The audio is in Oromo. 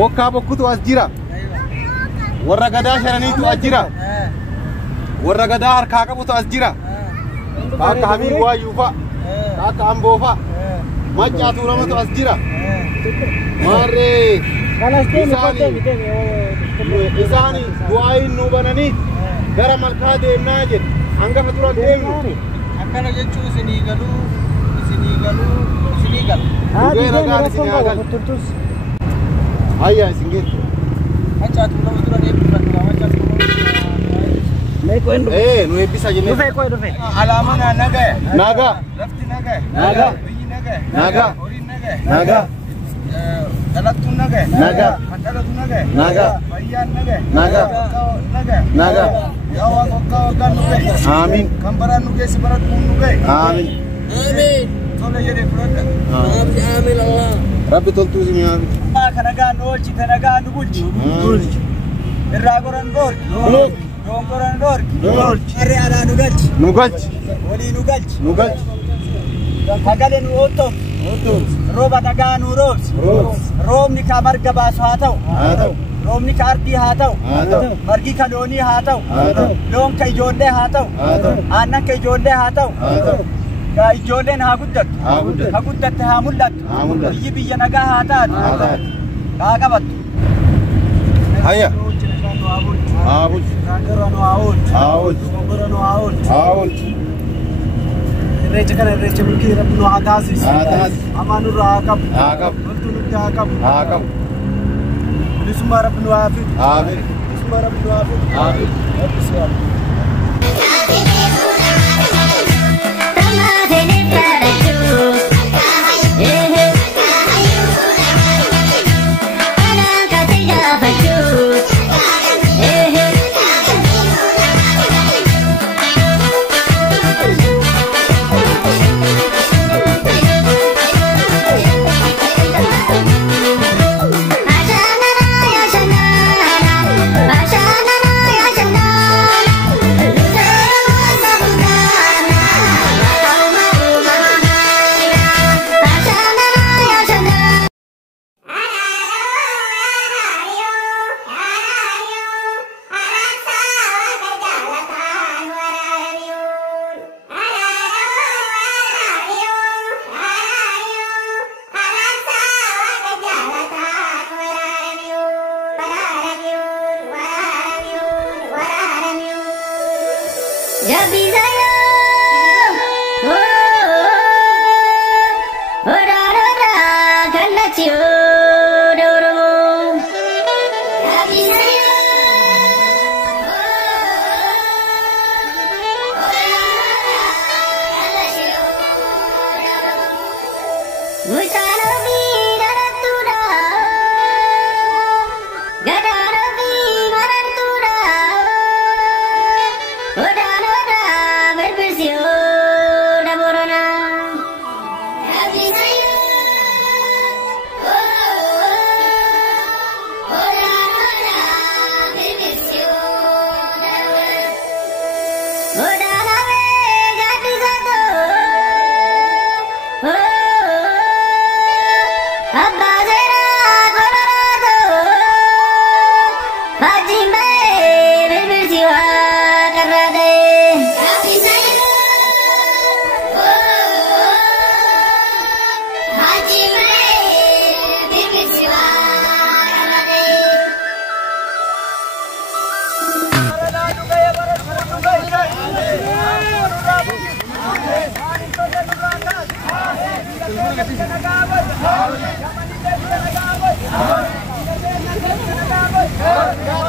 Wokka bokkutu as jira. Warra gadaa shananiitu as jira. Warra gadaa harkaa qabutu as jira. Akka Habiib Waayyuu fa'a. Akka Amboo fa'a. Maccaa Tuulamatu as jira. Maarree isaanii du'aayin nu bananii gara malkaa deemnaa jedhe. Hangafa turan deemnu. Akkana jechuun isinii galuu. Dhugee ragaan isinii haa galu. Ayya isin geessu. Maccaa Tuulamatu turan eebbifatu. Nu eebbisa jennee. Dhufe. Alaamana nagaya. Nagaa. Lafti nagaya. Nagaa. Biyyi nagaya. Nagaa. Horiin nagaya. Nagaa. Dhalattuun nagaya. Nagaa. Dhalatu nagaya. Nagaa. Fayyaan nagaya. Nagaa. Nagaya. Nagaa. Yaa Waaqa waggaan nu gahe. Amiin. Kan baraan nu geesse barattuun nu gahe. Amiin. Amiin. Tole jedhee fudhadha. Amiin Allah. Rabbi toltuu isin yaa Rabbi. Kana gaa nu oolchi, kana gaa nu bulchi. Irraa goran goorki. Doon goran doorki. Harree alaa nu galchi. Nu galchi. Walii nu galchi. Nu galchi. Hagale nu oottof. Rooba dhagaa nu roobsi. Roobni ka marga baasu haa ta'u. Roobni ka ardii haa ta'u. Margi ka loonii haa ta'u. Loon ka ijoollee haa ta'u. Aannan ka ijoollee haa ta'u. Ka ijoolleen haa guddattu. Ha guddatte haa mul'attu. Biyyi biyya nagaa haa taatu. Haa qabattu. Hayya. Aawul. Aawul. Aawul. Irreecha kana irreecha milkii Rabbi nu haa taasisu. Amaan nurra haa qabu. Loltuu nutti haa qabu. Bilisummaa Rabbi nu haa fidu. Bilisummaa Rabbi nu haa fidu. Rabbi si haa fidu. Gada Rabi Maran Terima kasih.